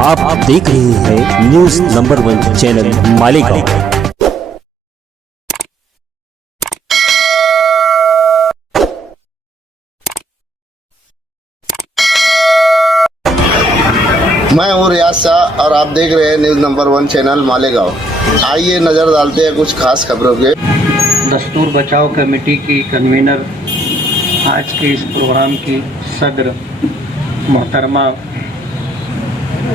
आप देख रहे हैं न्यूज नंबर 1 चैनल मालेगांव। मैं हूँ रियाज शाह और आप देख रहे हैं न्यूज़ नंबर 1 चैनल मालेगांव। आइए नज़र डालते हैं कुछ खास खबरों के। दस्तूर बचाओ कमेटी की कन्वीनर आज के इस प्रोग्राम की सदर मोहतरमा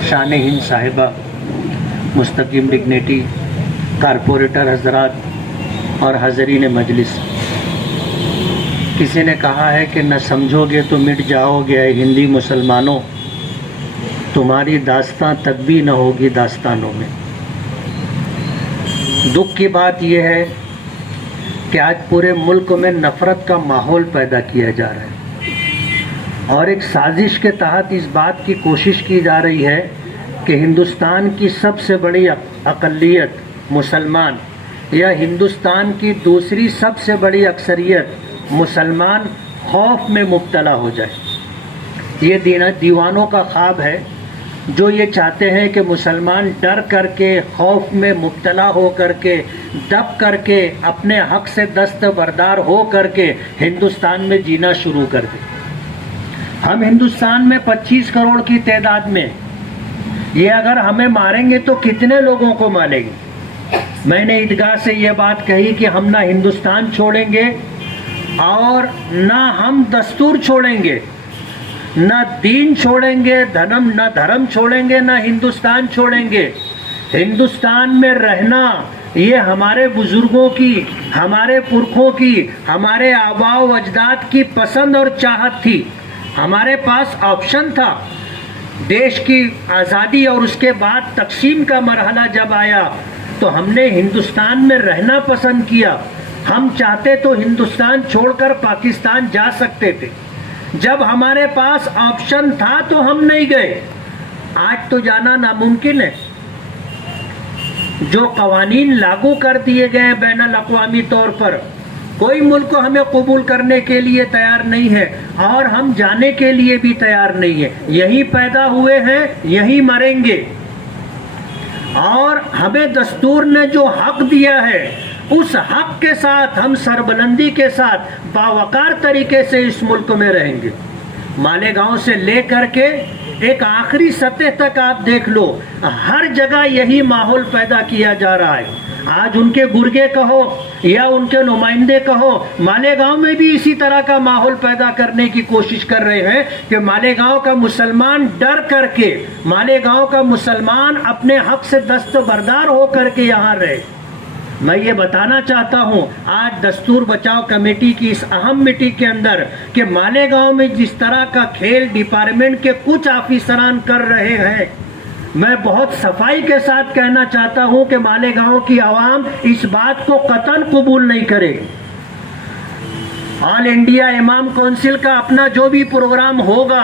शान-ए-हिंद साहिबा, मुस्तकीम डिग्निटी, कारपोरेटर हजरात और हाज़रीन मजलिस। किसी ने कहा है कि न समझोगे तो मिट जाओगे हिंदी मुसलमानों, तुम्हारी दास्तां तक भी न होगी दास्तानों में। दुख की बात यह है कि आज पूरे मुल्क में नफ़रत का माहौल पैदा किया जा रहा है और एक साजिश के तहत इस बात की कोशिश की जा रही है कि हिंदुस्तान की सबसे बड़ी अक़लियत मुसलमान या हिंदुस्तान की दूसरी सबसे बड़ी अक्सरियत मुसलमान खौफ में मुब्तला हो जाए। ये दीवानों का ख्वाब है जो ये चाहते हैं कि मुसलमान डर करके, खौफ में मुब्तला हो करके, दब करके, अपने हक से दस्तबरदार हो करके हिंदुस्तान में जीना शुरू कर दें। हम हिंदुस्तान में 25 करोड़ की तादाद में, ये अगर हमें मारेंगे तो कितने लोगों को मारेंगे। मैंने ईदगाह से ये बात कही कि हम ना हिंदुस्तान छोड़ेंगे और ना हम दस्तूर छोड़ेंगे, न दीन छोड़ेंगे, न धर्म छोड़ेंगे, न हिंदुस्तान छोड़ेंगे। हिंदुस्तान में रहना ये हमारे बुजुर्गों की, हमारे पुरखों की, हमारे आबाओ अजदाद की पसंद और चाहत थी। हमारे पास ऑप्शन था। देश की आज़ादी और उसके बाद तकसीम का मरहला जब आया तो हमने हिंदुस्तान में रहना पसंद किया। हम चाहते तो हिंदुस्तान छोड़कर पाकिस्तान जा सकते थे। जब हमारे पास ऑप्शन था तो हम नहीं गए। आज तो जाना नामुमकिन है। जो कवानीन लागू कर दिए गए बैनुल अक़वामी तौर पर, कोई मुल्क हमें कबूल करने के लिए तैयार नहीं है और हम जाने के लिए भी तैयार नहीं है। यहीं पैदा हुए हैं, यहीं मरेंगे। और हमें दस्तूर ने जो हक दिया है, उस हक के साथ हम सरबुलंदी के साथ बावकार तरीके से इस मुल्क में रहेंगे। मालेगांव से लेकर के एक आखिरी सतह तक आप देख लो, हर जगह यही माहौल पैदा किया जा रहा है। आज उनके गुर्गे कहो या उनके नुमाइंदे कहो, मालेगांव में भी इसी तरह का माहौल पैदा करने की कोशिश कर रहे हैं कि मालेगांव का मुसलमान डर करके, मालेगांव का मुसलमान अपने हक से दस्तबरदार हो करके यहाँ रहे। मैं ये बताना चाहता हूँ आज दस्तूर बचाओ कमेटी की इस अहम मीटिंग के अंदर कि मालेगांव में जिस तरह का खेल डिपार्टमेंट के कुछ ऑफिसरान कर रहे हैं, मैं बहुत सफाई के साथ कहना चाहता हूँ कि मालेगांव की आवाम इस बात को कतई कबूल नहीं करेगी। ऑल इंडिया इमाम काउंसिल का अपना जो भी प्रोग्राम होगा,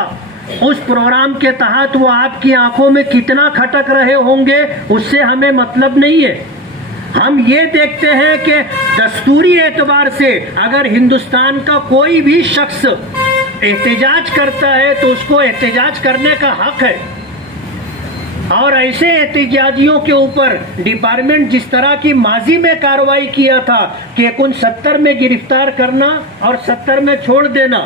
उस प्रोग्राम के तहत वो आपकी आंखों में कितना खटक रहे होंगे उससे हमें मतलब नहीं है। हम ये देखते हैं कि दस्तूरी एतबार से अगर हिंदुस्तान का कोई भी शख्स एहतजाज करता है तो उसको एहतजाज करने का हक है। और ऐसे एहतजाजियों के ऊपर डिपार्टमेंट जिस तरह की माजी में कार्रवाई किया था कि 69 में गिरफ्तार करना और 70 में छोड़ देना,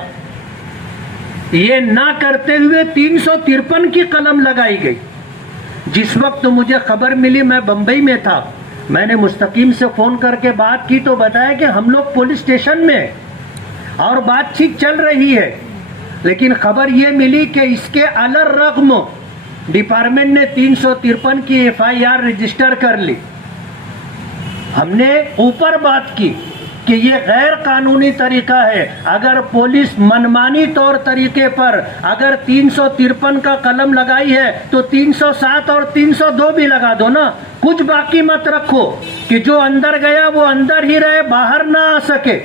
ये ना करते हुए 353 की कलम लगाई गई। जिस वक्त मुझे खबर मिली, मैं बंबई में था, मैंने मुस्तकीम से फ़ोन करके बात की तो बताया कि हम लोग पुलिस स्टेशन में और बातचीत चल रही है, लेकिन खबर ये मिली कि इसके अलर्रग़म डिपार्टमेंट ने 353 की FIR रजिस्टर कर ली। हमने ऊपर बात की कि ये गैर कानूनी तरीका है। अगर पुलिस मनमानी तौर तरीके पर अगर 353 का कलम लगाई है तो 307 और 302 भी लगा दो ना, कुछ बाकी मत रखो कि जो अंदर गया वो अंदर ही रहे, बाहर ना आ सके।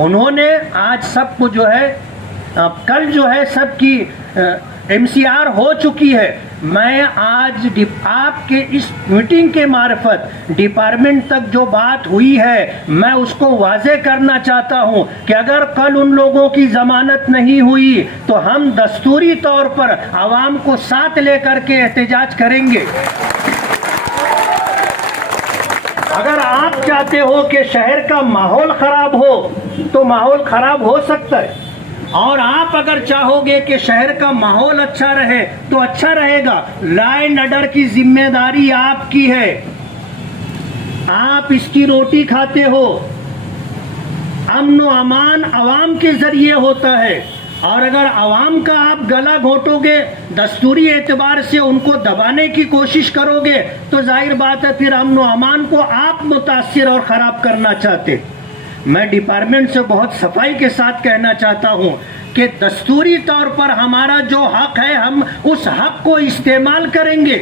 उन्होंने आज सबको जो है, कल जो है सबकी MCR हो चुकी है, मैं आज आपके इस मीटिंग के मार्फत डिपार्टमेंट तक जो बात हुई है मैं उसको वाजे करना चाहता हूं कि अगर कल उन लोगों की जमानत नहीं हुई तो हम दस्तूरी तौर पर आवाम को साथ लेकर के एहतजाज करेंगे। अगर आप चाहते हो कि शहर का माहौल खराब हो तो माहौल खराब हो सकता है, और आप अगर चाहोगे कि शहर का माहौल अच्छा रहे तो अच्छा रहेगा। लॉ एंड ऑर्डर की जिम्मेदारी आपकी है, आप इसकी रोटी खाते हो। अमन व अमान अवाम के जरिए होता है, और अगर अवाम का आप गला घोटोगे, दस्तूरी एतबार से उनको दबाने की कोशिश करोगे, तो जाहिर बात है फिर अमन व अमान को आप मुतासिर और ख़राब करना चाहते। मैं डिपार्टमेंट से बहुत सफाई के साथ कहना चाहता हूं कि दस्तूरी तौर पर हमारा जो हक है हम उस हक को इस्तेमाल करेंगे।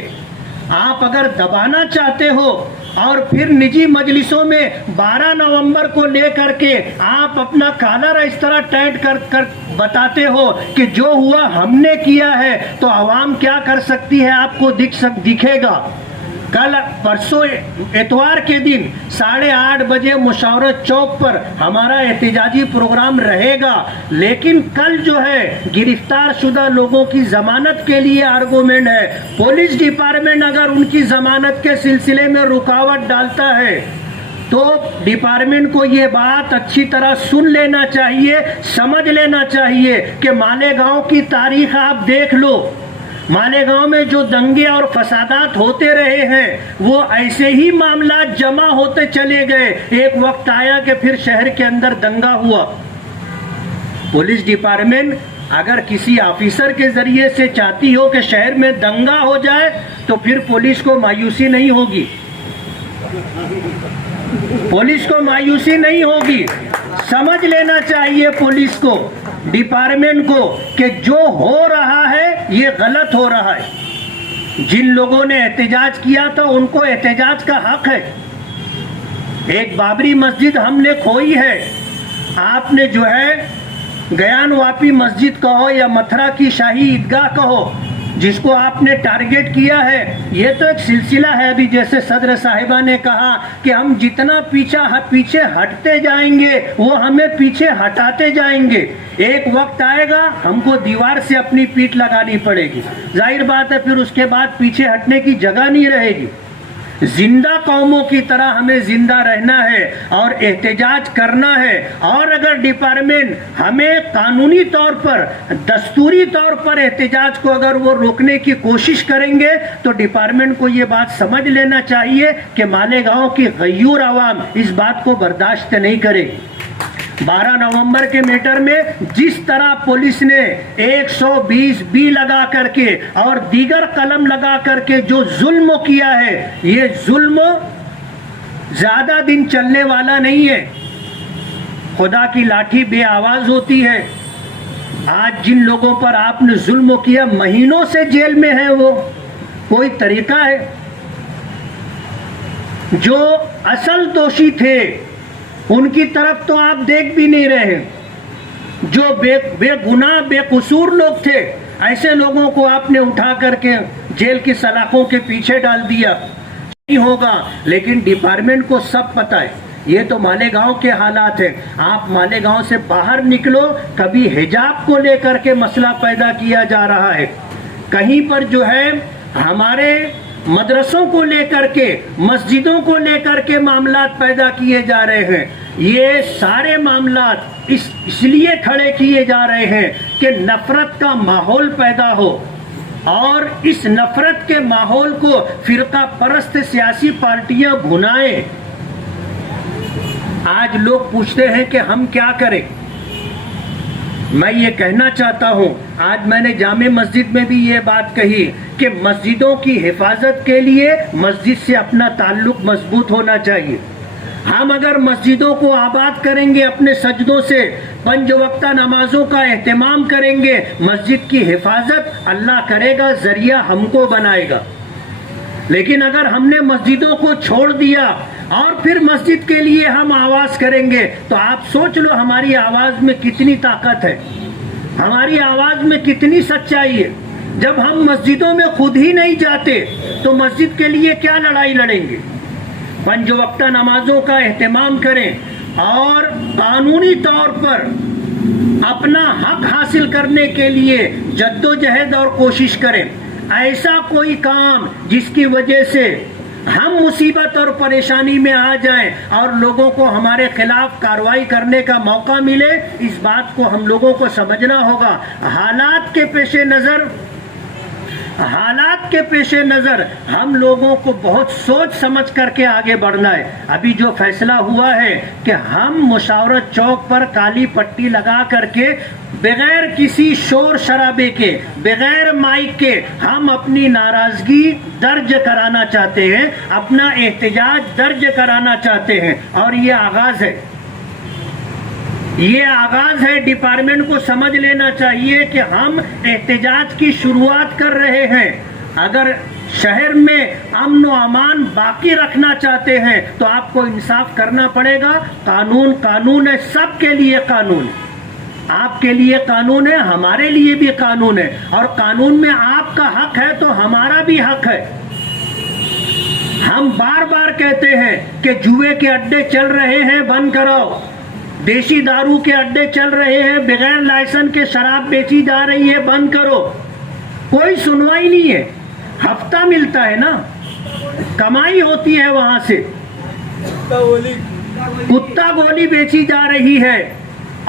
आप अगर दबाना चाहते हो और फिर निजी मजलिसों में 12 नवंबर को लेकर के आप अपना कॉलर इस तरह टाइट कर बताते हो कि जो हुआ हमने किया है, तो आवाम क्या कर सकती है आपको दिखेगा। कल परसों इतवार के दिन 8:30 बजे मुशावरत चौक पर हमारा एहतजाजी प्रोग्राम रहेगा, लेकिन कल जो है गिरफ्तार शुदा लोगों की जमानत के लिए आर्गूमेंट है। पुलिस डिपार्टमेंट अगर उनकी जमानत के सिलसिले में रुकावट डालता है तो डिपार्टमेंट को ये बात अच्छी तरह सुन लेना चाहिए, समझ लेना चाहिए कि मालेगांव की तारीख आप देख लो। मालेगांव में जो दंगे और फसादात होते रहे हैं वो ऐसे ही मामला जमा होते चले गए। एक वक्त आया कि फिर शहर के अंदर दंगा हुआ। पुलिस डिपार्टमेंट अगर किसी ऑफिसर के जरिए से चाहती हो कि शहर में दंगा हो जाए तो फिर पुलिस को मायूसी नहीं होगी, पुलिस को मायूसी नहीं होगी। समझ लेना चाहिए पुलिस को, डिपार्टमेंट को, कि जो हो रहा है ये गलत हो रहा है। जिन लोगों ने एहतजाज किया था उनको एहतजाज का हक है। एक बाबरी मस्जिद हमने खोई है, आपने जो है गयान वापी मस्जिद कहो या मथुरा की शाही ईदगाह कहो, जिसको आपने टारगेट किया है, ये तो एक सिलसिला है। अभी जैसे सदर साहिबा ने कहा कि हम जितना पीछे हटते जाएंगे वो हमें पीछे हटाते जाएंगे। एक वक्त आएगा हमको दीवार से अपनी पीठ लगानी पड़ेगी। जाहिर बात है फिर उसके बाद पीछे हटने की जगह नहीं रहेगी। जिंदा कौमों की तरह हमें जिंदा रहना है और एहतजाज करना है। और अगर डिपार्टमेंट हमें कानूनी तौर पर, दस्तूरी तौर पर एहतजाज को अगर वो रोकने की कोशिश करेंगे तो डिपार्टमेंट को ये बात समझ लेना चाहिए कि मालेगांव की गयूर आवाम इस बात को बर्दाश्त नहीं करेगी। 12 नवंबर के मैटर में जिस तरह पुलिस ने 120B लगा करके और दीगर कलम लगा करके जो जुल्म किया है, ये जुल्म ज्यादा दिन चलने वाला नहीं है। खुदा की लाठी बेआवाज होती है। आज जिन लोगों पर आपने जुल्म किया महीनों से जेल में है, वो कोई तरीका है? जो असल दोषी थे उनकी तरफ तो आप देख भी नहीं रहे। जो बेगुनाह बेकसूर लोग थे ऐसे लोगों को आपने उठा करके जेल की सलाखों के पीछे डाल दिया। नहीं होगा, लेकिन डिपार्टमेंट को सब पता है। ये तो मालेगांव के हालात हैं। आप मालेगांव से बाहर निकलो, कभी हिजाब को लेकर के मसला पैदा किया जा रहा है, कहीं पर जो है हमारे मदरसों को लेकर के, मस्जिदों को लेकर के मामलात पैदा किए जा रहे हैं। ये सारे मामलात इसलिए खड़े किए जा रहे हैं कि नफरत का माहौल पैदा हो, और इस नफरत के माहौल को फिरका परस्त सियासी पार्टियां भुनाएं। आज लोग पूछते हैं कि हम क्या करें। मैं ये कहना चाहता हूं, आज मैंने जामे मस्जिद में भी ये बात कही कि मस्जिदों की हिफाजत के लिए मस्जिद से अपना ताल्लुक मजबूत होना चाहिए। हम अगर मस्जिदों को आबाद करेंगे, अपने सजदों से 5 वक्ता नमाजों का एहतमाम करेंगे, मस्जिद की हिफाजत अल्लाह करेगा, जरिया हमको बनाएगा। लेकिन अगर हमने मस्जिदों को छोड़ दिया और फिर मस्जिद के लिए हम आवाज करेंगे, तो आप सोच लो हमारी आवाज में कितनी ताकत है, हमारी आवाज में कितनी सच्चाई है। जब हम मस्जिदों में खुद ही नहीं जाते तो मस्जिद के लिए क्या लड़ाई लड़ेंगे। पंज वक्ता नमाजों का एहतमाम करें और कानूनी तौर पर अपना हक हासिल करने के लिए जद्दोजहद और कोशिश करें। ऐसा कोई काम जिसकी वजह से हम मुसीबत और परेशानी में आ जाएं और लोगों को हमारे खिलाफ कार्रवाई करने का मौका मिले, इस बात को हम लोगों को समझना होगा। हालात के पेश नज़र हम लोगों को बहुत सोच समझ करके आगे बढ़ना है। अभी जो फैसला हुआ है कि हम मुशावरत चौक पर काली पट्टी लगा करके बगैर किसी शोर शराबे के, बगैर माइक के हम अपनी नाराजगी दर्ज कराना चाहते हैं, अपना एहतजाज दर्ज कराना चाहते हैं। और ये आगाज है। डिपार्टमेंट को समझ लेना चाहिए कि हम एहतजाज की शुरुआत कर रहे हैं। अगर शहर में अमन व अमान बाकी रखना चाहते हैं तो आपको इंसाफ करना पड़ेगा। कानून है, सबके लिए कानून है। आपके लिए कानून है, हमारे लिए भी कानून है। और कानून में आपका हक है तो हमारा भी हक है। हम बार बार कहते हैं कि जुए के अड्डे चल रहे हैं, बंद कराओ। देशी दारू के अड्डे चल रहे हैं, बगैर लाइसेंस के शराब बेची जा रही है, बंद करो। कोई सुनवाई नहीं है। हफ्ता मिलता है ना, कमाई होती है वहां से। कुत्ता गोली बेची जा रही है।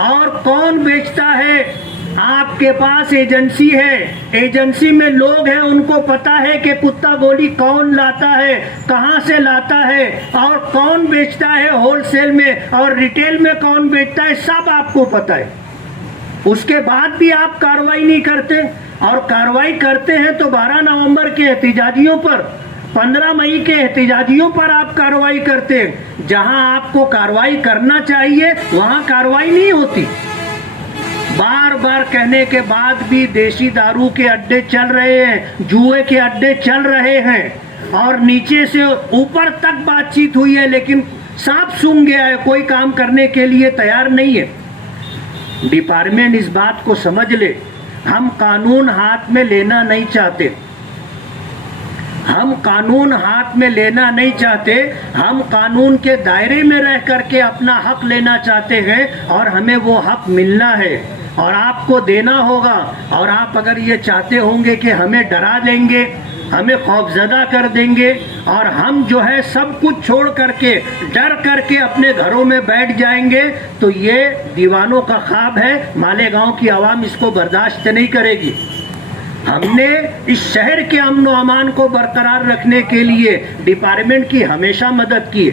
और कौन बेचता है? आपके पास एजेंसी है, एजेंसी में लोग हैं, उनको पता है कि कुत्ता गोली कौन लाता है, कहां से लाता है और कौन बेचता है होलसेल में और रिटेल में कौन बेचता है, सब आपको पता है। उसके बाद भी आप कार्रवाई नहीं करते। और कार्रवाई करते हैं तो 12 नवंबर के एहतजाजियों पर, 15 मई के एहतजाजियों पर आप कार्रवाई करते हैं। जहां आपको कार्रवाई करना चाहिए वहां कार्रवाई नहीं होती। बार बार कहने के बाद भी देशी दारू के अड्डे चल रहे हैं, जुए के अड्डे चल रहे हैं और नीचे से ऊपर तक बातचीत हुई है, लेकिन सांप सूंघ गया है, कोई काम करने के लिए तैयार नहीं है। डिपार्टमेंट इस बात को समझ ले। हम कानून हाथ में लेना नहीं चाहते। हम कानून हाथ में लेना नहीं चाहते। हम कानून के दायरे में रह करके अपना हक लेना चाहते हैं और हमें वो हक मिलना है और आपको देना होगा। और आप अगर ये चाहते होंगे कि हमें डरा देंगे, हमें खौफजदा कर देंगे और हम जो है सब कुछ छोड़ करके डर करके अपने घरों में बैठ जाएंगे, तो ये दीवानों का ख्वाब है। मालेगांव की आवाम इसको बर्दाश्त नहीं करेगी। हमने इस शहर के अमन व अमान को बरकरार रखने के लिए डिपार्टमेंट की हमेशा मदद की,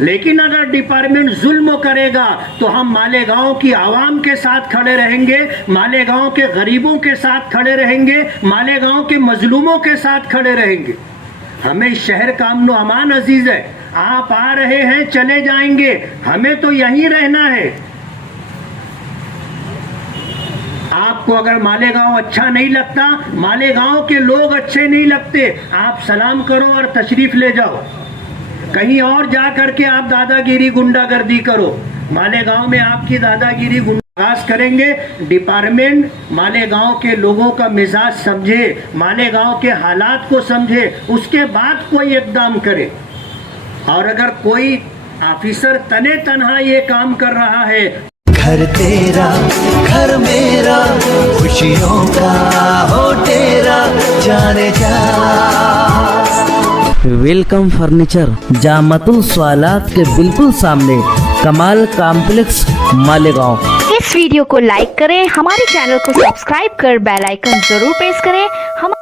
लेकिन अगर डिपार्टमेंट जुल्म करेगा तो हम मालेगांव की आवाम के साथ खड़े रहेंगे, मालेगांव के गरीबों के साथ खड़े रहेंगे, मालेगांव के मजलूमों के साथ खड़े रहेंगे। हमें इस शहर का अमन व अमान अजीज है। आप आ रहे हैं, चले जाएंगे, हमें तो यहीं रहना है। आपको अगर मालेगांव अच्छा नहीं लगता, मालेगांव के लोग अच्छे नहीं लगते, आप सलाम करो और तशरीफ ले जाओ। कहीं और जा करके आप दादागिरी गुंडागर्दी करो। मालेगांव में आपकी दादागिरी गुंडागर्दी करेंगे। डिपार्टमेंट मालेगांव के लोगों का मिजाज समझे, मालेगांव के हालात को समझे, उसके बाद कोई इकदाम करे। और अगर कोई ऑफिसर तने तनहा ये काम कर रहा है, घर तेरा घर मेरा खुशियों का हो तेरा जाने जा। वेलकम फर्नीचर जामतुल स्वालात के बिल्कुल सामने, कमाल कॉम्प्लेक्स, मालेगांव। इस वीडियो को लाइक करें, हमारे चैनल को सब्सक्राइब कर बेल आइकन जरूर प्रेस करें। हम